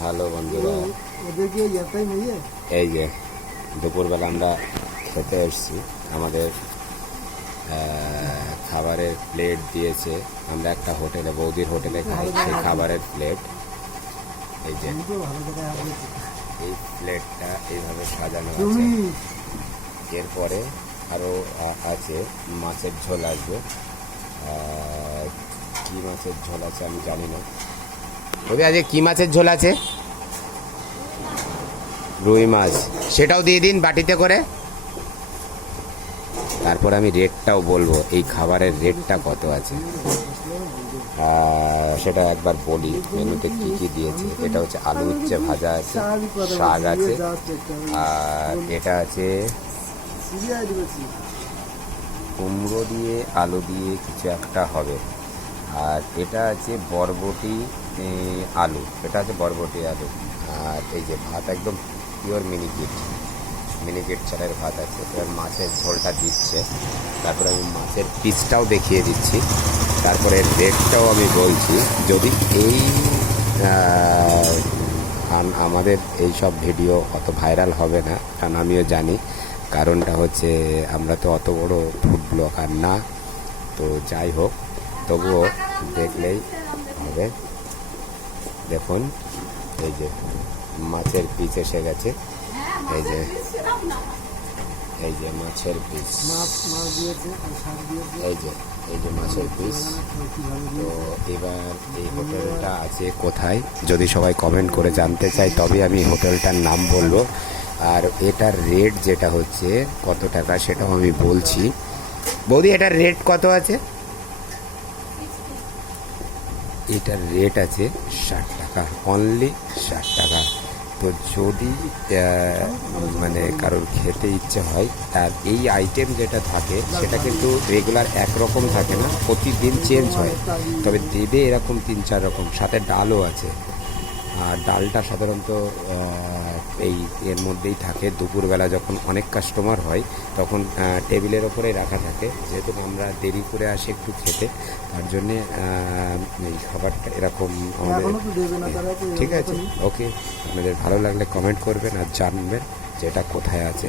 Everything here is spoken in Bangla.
হ্যালো বন্ধুরা, এই যে দুপুরবেলা আমরা খেতে এসেছি। আমাদের খাবারের প্লেট দিয়েছে। আমরা একটা হোটেলে, বৌদির হোটেলে খাই। সেই খাবারের প্লেট এই যে, এই প্লেটটা এইভাবে সাজানো আছে। এরপরে আরও আছে মাছের ঝোল আসবে। কী মাছের ঝোল আছে আমি জানি না। বৌদি আজকে কী মাছের ঝোল আছে? রুই মাছ, সেটাও দিয়ে দিন বাটিতে করে। তারপর আমি রেটটাও বলবো, এই খাবারের রেটটা কত আছে সেটা একবার বলি। মেনুতে কী কী দিয়েছে। এটা হচ্ছে আলু উচ্ছে ভাজা আছে, শাক আছে, আর এটা আছে কুমড়ো দিয়ে আলু দিয়ে কিছু একটা হবে। আর এটা আছে বরবটি আলু, এটা আছে বরবটি আলু। আর এই যে ভাত একদম পিওর মিনিকেট চালের ভাত আছে। এবার মাছের ঝোলটা দিচ্ছে। তারপরে আমি মাছের পিসটাও দেখিয়ে দিচ্ছি। তারপরে রেটটাও আমি বলছি। যদি এই আমাদের এই সব ভিডিও অত ভাইরাল হবে না, কারণ আমিও জানি। কারণটা হচ্ছে আমরা তো অত বড় ফুড ব্লগার না। তো যাই হোক, তবুও দেখলেই হবে। দেখুন, এই যে মাছের পিস এসে গেছে। এই যে মাছের পিস, এই যে মাছের পিস। তো এবার এই হোটেলটা আছে কোথায়, যদি সবাই কমেন্ট করে জানতে চাই তবে আমি হোটেলটার নাম বলবো। আর এটার রেট যেটা হচ্ছে কত টাকা সেটাও আমি বলছি। বৌদি এটার রেট কত আছে? এটার রেট আছে 60 টাকা, অনলি 60 টাকা। তো যদি মানে কারোর খেতে ইচ্ছে হয়, তার এই আইটেম যেটা থাকে সেটা কিন্তু রেগুলার একরকম থাকে না, প্রতিদিন চেঞ্জ হয়। তবে দেবে এরকম 3-4 রকম, সাথে ডালও আছে। আর ডালটা সাধারণত এই এর মধ্যেই থাকে। দুপুরবেলা যখন অনেক কাস্টমার হয় তখন টেবিলের ওপরে রাখা থাকে। যেহেতু আমরা দেরি করে আসি একটু খেতে, তার জন্যে এই খাবারটা এরকম আমাদের। ঠিক আছে, ওকে। আপনাদের ভালো লাগলে কমেন্ট করবেন আর জানবেন যে এটা কোথায় আছে।